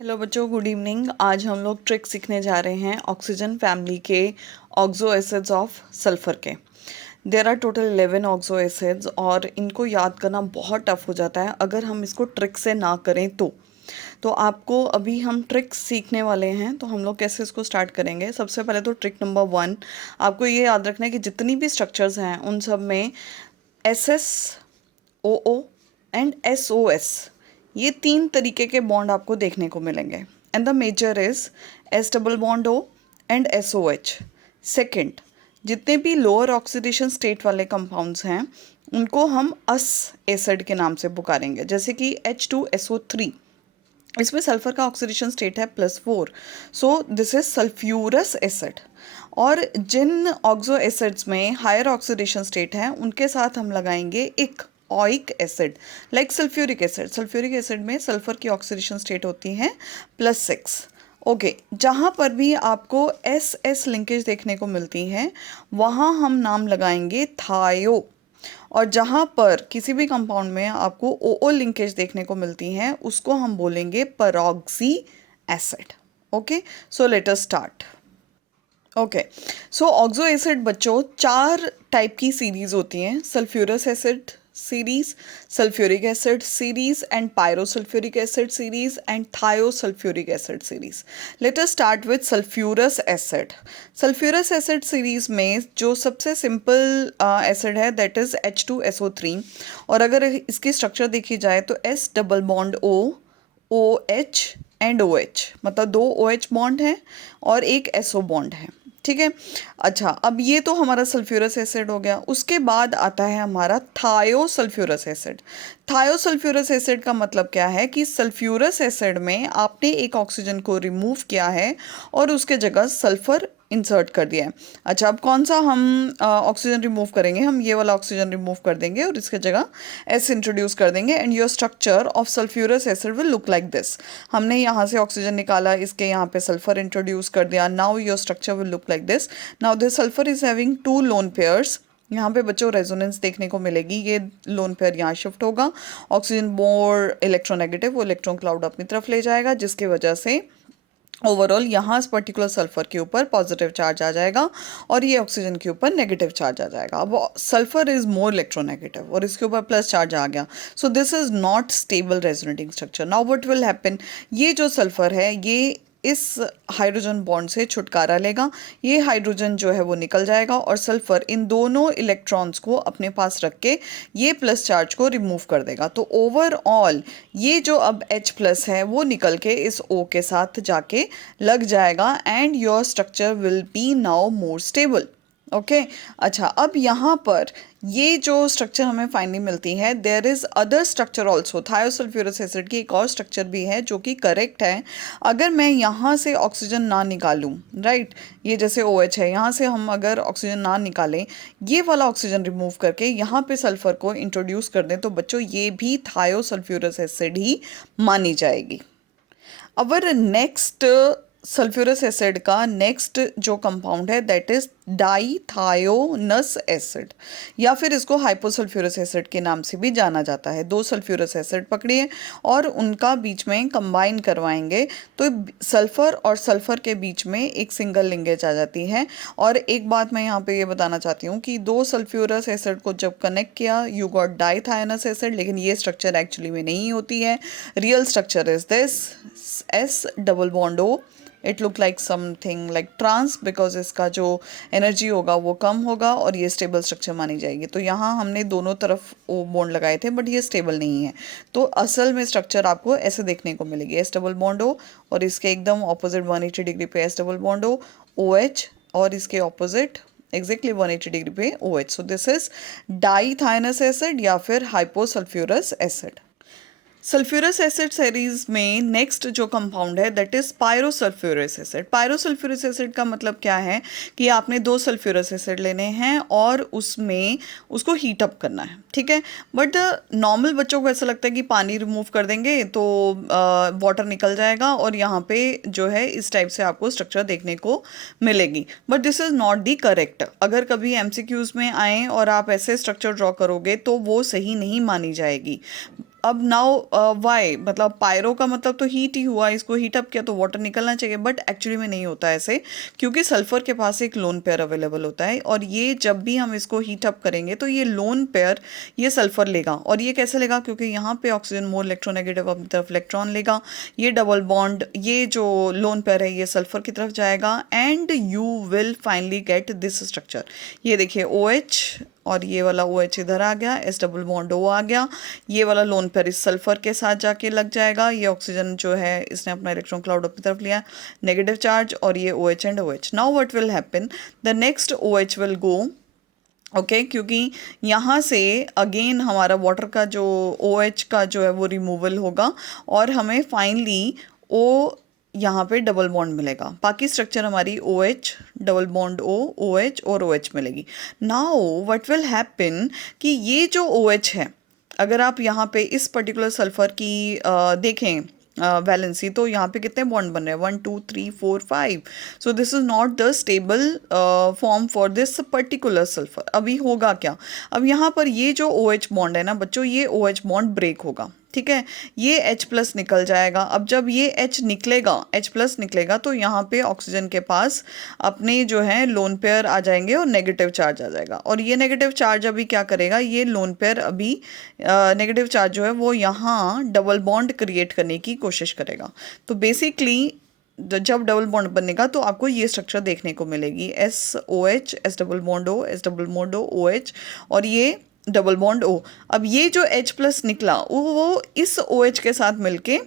Hello बच्चों, good evening. आज हम लोग ट्रिक सीखने जा रहे हैं ऑक्सीजन फैमिली के ऑक्सो एसिड्स ऑफ सल्फर के। There are total 11 oxo acids और इनको याद करना बहुत टफ हो जाता है अगर हम इसको ट्रिक से ना करें तो आपको अभी हम ट्रिक्स सीखने वाले हैं। तो हम लोग कैसे इसको स्टार्ट करेंगे। सबसे पहले तो ट्रिक नंबर 1, आपको ये याद रखना है कि जितनी भी स्ट्रक्चर्स हैं उन सब में SSOO एंड SOS ये 3 तरीके के बॉन्ड आपको देखने को मिलेंगे। And the major is S double bond O and SOH। Second, जितने भी लोअर ऑक्सीडेशन स्टेट वाले कंपाउंड्स हैं उनको हम अस एसिड के नाम से पुकारेंगे, जैसे कि H2SO3। इसमें सल्फर का ऑक्सीडेशन स्टेट है +4, सो दिस इज सल्फ्यूरस एसिड। और जिन ऑक्सो एसिड्स में हायर ऑक्सीडेशन स्टेट है उनके साथ हम लगाएंगे एक ऑइक acid, like sulphuric acid. Sulphuric acid में सल्फर की ऑक्सीडेशन स्टेट होती है +6। ओके, जहाँ पर भी आपको SS लिंकेज देखने को मिलती है वहाँ हम नाम लगाएंगे थायो। और जहाँ पर किसी भी कंपाउंड में आपको OO लिंकेज देखने को मिलती हैं उसको हम बोलेंगे peroxy acid. Okay, so let us start. Okay, so oxo acid बच्चों 4 टाइप की सीरीज होती हैं। Sulphurous acid series, sulphuric acid series and pyrosulphuric acid series and thiosulphuric acid series. Let us start with sulphurous acid. Sulphurous acid series में जो सबसे simple acid है that is H2SO3। और अगर इसकी स्ट्रक्चर देखी जाए तो S double bond O, OH and OH, मतलब 2 OH बॉन्ड है और एक SO बॉन्ड है। ठीक है, अच्छा, अब ये तो हमारा सल्फ्यूरस एसिड हो गया। उसके बाद आता है हमारा थायोसल्फ्यूरस एसिड। थायोसल्फ्यूरस एसिड का मतलब क्या है कि सल्फ्यूरस एसिड में आपने एक ऑक्सीजन को रिमूव किया है और उसके जगह सल्फर इंसर्ट कर दिया है। अच्छा, अब कौन सा हम ऑक्सीजन रिमूव करेंगे? हम ये वाला ऑक्सीजन रिमूव कर देंगे और इसके जगह S इंट्रोड्यूस कर देंगे and your structure of sulphurous acid will look like this. हमने यहाँ से ऑक्सीजन निकाला, इसके यहाँ पे सल्फर इंट्रोड्यूस कर दिया। Now your structure will look like this. Now this sulphur is having 2 lone pairs. यहाँ पे बच्चों रेजोनेंस देखने को मिलेगी, ये लोन पेयर यहाँ शिफ्ट होगा। ऑक्सीजन मोर इलेक्ट्रोनेगेटिव, वो इलेक्ट्रॉन क्लाउड अपनी तरफ ले जाएगा, जिसकी वजह से ओवरऑल यहाँ इस पर्टिकुलर सल्फर के ऊपर पॉजिटिव चार्ज आ जाएगा और ये ऑक्सीजन के ऊपर नेगेटिव चार्ज आ जाएगा। अब सल्फर इज मोर इलेक्ट्रोनेगेटिव और इसके ऊपर प्लस चार्ज आ गया, सो this is not stable resonating structure. Now what will happen, ये जो सल्फर है ये इस हाइड्रोजन बॉन्ड से छुटकारा लेगा। ये हाइड्रोजन जो है वो निकल जाएगा और सल्फर इन दोनों इलेक्ट्रॉन्स को अपने पास रख के ये प्लस चार्ज को रिमूव कर देगा। तो ओवरऑल ये जो अब H+ है वो निकल के इस O के साथ जाके लग जाएगा and your structure will be now more stable. Okay, अच्छा, अब यहाँ पर ये जो स्ट्रक्चर हमें फाइनली मिलती है, there is other structure also. Thiosulphurous acid की एक और स्ट्रक्चर भी है जो कि करेक्ट है। अगर मैं यहाँ से ऑक्सीजन ना निकालूं, राइट, ये जैसे OH है, यहाँ से हम अगर ऑक्सीजन ना निकालें, ये वाला ऑक्सीजन रिमूव करके यहाँ पे सल्फर को इंट्रोड्यूस कर दें, तो बच्चों ये भी थायोसल्फ्यूरस एसिड ही मानी जाएगी। अवर नेक्स्ट सल्फ्यूरस एसिड का नेक्स्ट जो कंपाउंड है दैट इज डाईथायोनस एसिड, या फिर इसको हाइपोसल्फ्यूरस एसिड के नाम से भी जाना जाता है। 2 सल्फ्यूरस एसिड पकड़िए और उनका बीच में कंबाइन करवाएंगे तो सल्फर और सल्फर के बीच में एक सिंगल लिंकेज आ जाती है। और एक बात मैं यहाँ पे ये बताना चाहती हूँ कि 2 सल्फ्यूरस एसिड को जब कनेक्ट किया यू गॉट डाईथायोनस एसिड, लेकिन ये स्ट्रक्चर एक्चुअली में नहीं होती है। Real structure is this S double bond O। It look like something like trans, because इसका जो एनर्जी होगा वो कम होगा और ये स्टेबल स्ट्रक्चर मानी जाएगी। तो यहाँ हमने दोनों तरफ ओ बॉन्ड लगाए थे बट ये स्टेबल नहीं है, तो असल में स्ट्रक्चर आपको ऐसे देखने को मिलेगी। S डबल बॉन्ड O और इसके एकदम ऑपोजिट 180 डिग्री पे S double bond O, OH, और इसके ऑपोजिट एग्जैक्टली 180 डिग्री पे OH। So this is dithionous acid या फिर hyposulphurous acid. Sulphurous acid series में नेक्स्ट जो कंपाउंड है that is pyrosulphurous acid. Pyrosulphurous acid का मतलब क्या है कि आपने 2 सल्फ्यूरस एसिड लेने हैं और उसमें उसको हीट अप करना है, ठीक है। बट नॉर्मल बच्चों को ऐसा लगता है कि पानी रिमूव कर देंगे तो वाटर निकल जाएगा और यहाँ पे जो है इस टाइप से आपको स्ट्रक्चर देखने को मिलेगी, but this is not the correct. अगर कभी MCQs में आए और आप ऐसे स्ट्रक्चर ड्रॉ करोगे तो वो सही नहीं मानी जाएगी। अब नाउ वाई, मतलब पायरो का मतलब तो हीट ही हुआ, इसको हीट अप किया तो वाटर निकलना चाहिए, बट एक्चुअली में नहीं होता ऐसे, क्योंकि सल्फर के पास एक लोन पेयर अवेलेबल होता है, और ये जब भी हम इसको हीट अप करेंगे तो ये लोन पेयर ये सल्फर लेगा। और ये कैसे लेगा, क्योंकि यहाँ पे ऑक्सीजन मोर इलेक्ट्रोनेगेटिव अपनी तरफ इलेक्ट्रॉन लेगा, ये डबल बॉन्ड, ये जो लोन पेयर है ये सल्फर की तरफ जाएगा, and you will finally get this structure. ये देखिए OH, और ये वाला OH इधर आ गया, S डबल बॉन्ड O आ गया, ये वाला लोन पेयर इस सल्फर के साथ जाके लग जाएगा, ये ऑक्सीजन जो है इसने अपना इलेक्ट्रॉन क्लाउड अपनी तरफ लिया, नेगेटिव चार्ज, और ये OH and OH। Now what will happen, the next OH will go, okay, क्योंकि यहाँ से अगेन हमारा वाटर का जो OH का जो है वो रिमूवल होगा, और हमें फाइनली O यहाँ पे डबल बॉन्ड मिलेगा। बाकी स्ट्रक्चर हमारी OH double bond O, OH और OH मिलेगी। नाउ व्हाट विल हैपन कि ये जो OH है, अगर आप यहाँ पे इस पर्टिकुलर सल्फर की देखें वैलेंसी, तो यहाँ पे कितने बॉन्ड बन रहे हैं, 1 2 3 4 5। सो this is not the stable form for this particular sulphur. अभी होगा क्या, अब यहाँ पर ये जो OH बॉन्ड है ना बच्चों, ये OH बॉन्ड ब्रेक होगा, ठीक है, ये H प्लस निकल जाएगा। अब जब ये H निकलेगा, H प्लस निकलेगा, तो यहाँ पे ऑक्सीजन के पास अपने जो है लोन पेयर आ जाएंगे और नेगेटिव चार्ज आ जाएगा, और ये नेगेटिव चार्ज अभी क्या करेगा, ये लोन पेयर अभी नेगेटिव चार्ज जो है वो यहाँ डबल बॉन्ड क्रिएट करने की कोशिश करेगा। तो बेसिकली जब डबल बॉन्ड बनेगा तो आपको ये स्ट्रक्चर देखने को मिलेगी, SOH, S double bond O, S double bond O, OH, और ये डबल बॉन्ड O। अब ये जो H प्लस निकला वो इस OH के साथ मिलके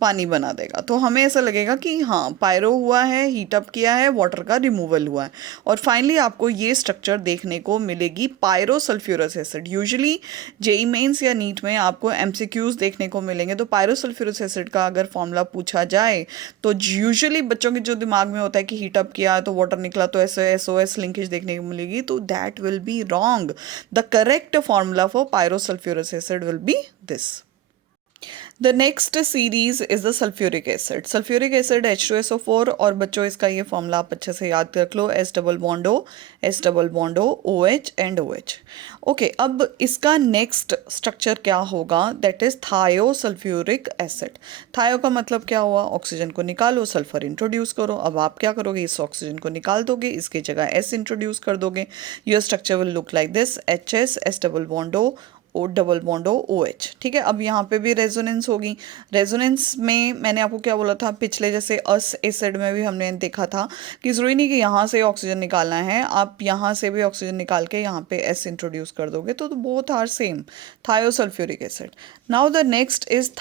पानी बना देगा, तो हमें ऐसा लगेगा कि हाँ पायरो हुआ है, हीटअप किया है, वाटर का रिमूवल हुआ है, और फाइनली आपको ये स्ट्रक्चर देखने को मिलेगी, pyro sulphurous acid. Usually JEE Mains या नीट में आपको MCQs देखने को मिलेंगे, तो पायरो सल्फ्यूरस एसिड का अगर फॉर्मूला पूछा जाए तो यूजुअली बच्चों के जो दिमाग में होता है कि हीटअप किया है तो वाटर निकला तो SOS लिंकेज देखने को मिलेगी, तो that will be wrong. The correct formula for pyro sulphurous acid will be this. The next series is the sulphuric acid. Sulphuric acid H2SO4, और बच्चों इसका ये फॉर्मूला आप अच्छे से याद रख लो, S double bond O, S double bond O, OH and OH। Okay, अब इसका नेक्स्ट स्ट्रक्चर क्या होगा, दैट इज थायो सल्फ्यूरिक एसिड। थायो का मतलब क्या हुआ, ऑक्सीजन को निकालो, सल्फर इंट्रोड्यूस करो। अब आप क्या करोगे, इस ऑक्सीजन को निकाल दोगे, इसकी जगह S इंट्रोड्यूस कर दोगे, your structure will look like this, HS, S double bond O, O double bond O, OH, ठीक है। अब यहाँ पे भी रेजोनेंस होगी। रेजोनेंस में मैंने आपको क्या बोला था, पिछले जैसे अस एसिड में भी हमने देखा था कि जरूरी नहीं कि यहाँ से ऑक्सीजन निकालना है, आप यहाँ से भी ऑक्सीजन निकाल के यहाँ पे S इंट्रोड्यूस कर दोगे, तो both are same, thiosulphuric acid. Now the next is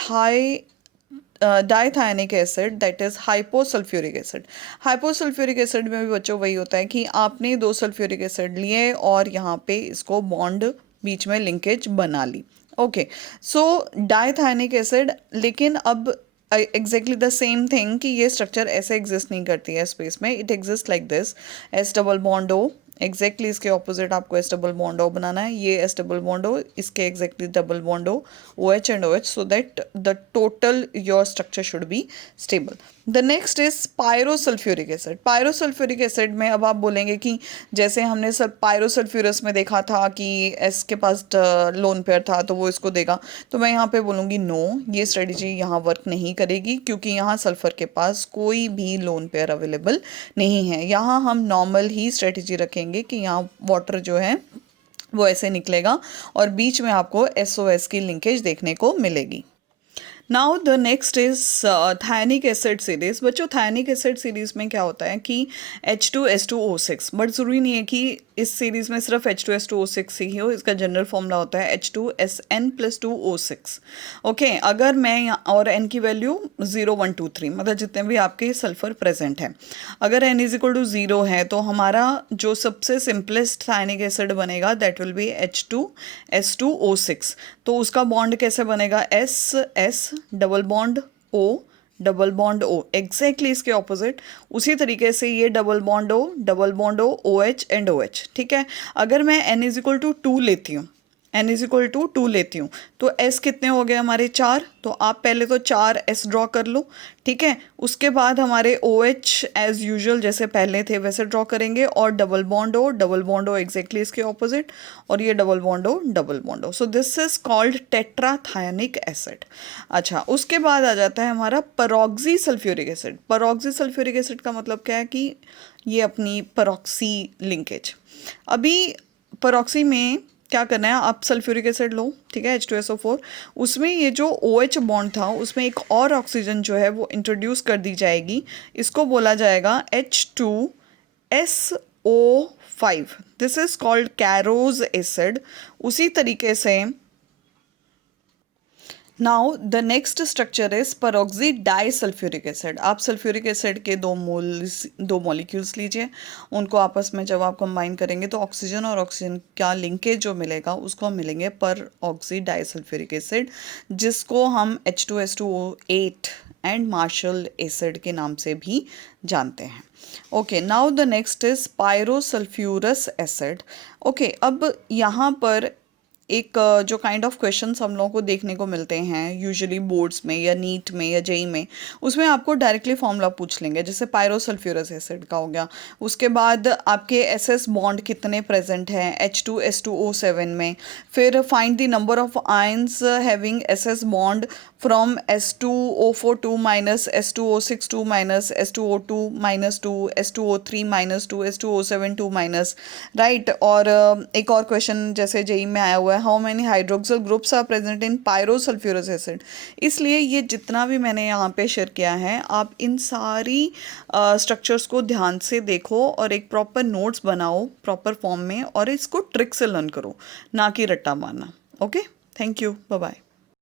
dithionic acid, that is hyposulphuric acid. Hyposulphuric acid में भी बच्चों वही होता है कि आपने 2 सल्फ्यूरिक एसिड लिए और यहाँ पे इसको बॉन्ड बीच में लिंकेज बना ली। ओके, सो डाइथायनिक एसिड, लेकिन अब एग्जैक्टली द सेम थिंग कि ये स्ट्रक्चर ऐसे एग्जिस्ट नहीं करती है स्पेस में, it exist like this, S double bond O, exactly इसके ऑपोजिट आपको S डबल बॉन्ड O बनाना है, ये S डबल बॉन्ड O, इसके exactly double bond O, OH and OH, so that the total your structure should be stable. The next is pyrosulphuric acid. Pyrosulphuric acid में अब आप बोलेंगे कि जैसे हमने पायरोसल्फ्यूरस में देखा था कि S के पास लोन पेयर था तो वो इसको देगा, तो मैं यहाँ पे बोलूँगी नो, ये स्ट्रेटजी यहाँ वर्क नहीं करेगी, क्योंकि यहाँ सल्फर के पास कोई भी लोन पेयर अवेलेबल नहीं है। यहाँ हम नॉर्मल ही स्ट्रेटजी रखेंगे कि यहाँ वाटर जो है वो ऐसे निकलेगा और बीच में आपको SOS की लिंकेज देखने को मिलेगी। Now the next is thionic acid series. बच्चों थायनिक एसिड सीरीज में क्या होता है कि H2S2O6, बट ज़रूरी नहीं है कि इस सीरीज़ में सिर्फ H2S2O6 ही हो, इसका जनरल फॉर्मूला होता है H2SN+2O6। ओके, अगर मैं और N की वैल्यू 0 1 2 3, मतलब जितने भी आपके सल्फर प्रेजेंट हैं, अगर N इज इक्वल टू 0 है तो हमारा जो सबसे सिंपलेस्ट थायनिक एसिड बनेगा दैट विल बी H2S2O6। तो उसका बॉन्ड कैसे बनेगा, S double bond O double bond O, exactly इसके ऑपोजिट। उसी तरीके से ये double bond O OH and OH, ठीक है। अगर मैं N इज इक्वल टू 2 लेती हूँ, n इज इक्वल टू 2 लेती हूँ तो s कितने हो गए हमारे 4, तो आप पहले तो 4 s ड्रॉ कर लो, ठीक है। उसके बाद हमारे OH एज यूजुअल जैसे पहले थे वैसे ड्रॉ करेंगे, और डबल बॉन्ड हो एग्जैक्टली इसके ऑपोजिट, और ये डबल बॉन्ड हो, so this is called tetrathionic acid. अच्छा, उसके बाद आ जाता है हमारा peroxy sulphuric acid. Peroxy sulphuric acid का मतलब क्या है कि ये अपनी परऑक्सी लिंकेज। अभी परऑक्सी में क्या करना है, आप सल्फ्यूरिक एसिड लो, ठीक है, H2SO4, उसमें ये जो OH बॉन्ड था उसमें एक और ऑक्सीजन जो है वो इंट्रोड्यूस कर दी जाएगी, इसको बोला जाएगा H2SO5। This is called कैरोज acid. उसी तरीके से now the next structure is परऑक्सी disulphuric acid. आप सल्फ्यूरिक एसिड के दो मॉलिक्यूल्स लीजिए, उनको आपस में जब आप कंबाइन करेंगे तो ऑक्सीजन और ऑक्सीजन का लिंकेज जो मिलेगा उसको हम मिलेंगे परऑक्सी डाइसल्फ्यूरिक एसिड, जिसको हम H2SO8 एंड मार्शल एसिड के नाम से भी जानते हैं। Okay, now the next is pyrosulphurous acid. Okay, अब यहाँ पर एक जो काइंड ऑफ क्वेश्चंस हम लोगों को देखने को मिलते हैं यूजुअली बोर्ड्स में या नीट में या जेई में, उसमें आपको डायरेक्टली फॉर्मूला पूछ लेंगे, जैसे पायरोसल्फ्यूरस एसिड का हो गया। उसके बाद आपके SS बॉन्ड कितने प्रेजेंट हैं H2S2O7 में, फिर find the number of ions having SS bond from S2O42 minus S2O62 minus S2O2 minus 2 S2O3 minus 2 S2O7 2 minus, right. और एक और क्वेश्चन जैसे जेई में आया हुआ है, how many hydroxyl groups are present in pyrosulphurous acid. इसलिए ये जितना भी मैंने यहाँ पे शेयर किया है, आप इन सारी स्ट्रक्चर्स को ध्यान से देखो और एक प्रॉपर नोट्स बनाओ प्रॉपर फॉर्म में, और इसको ट्रिक से लर्न करो, ना कि रट्टा मारना। Okay, thank you, bye bye.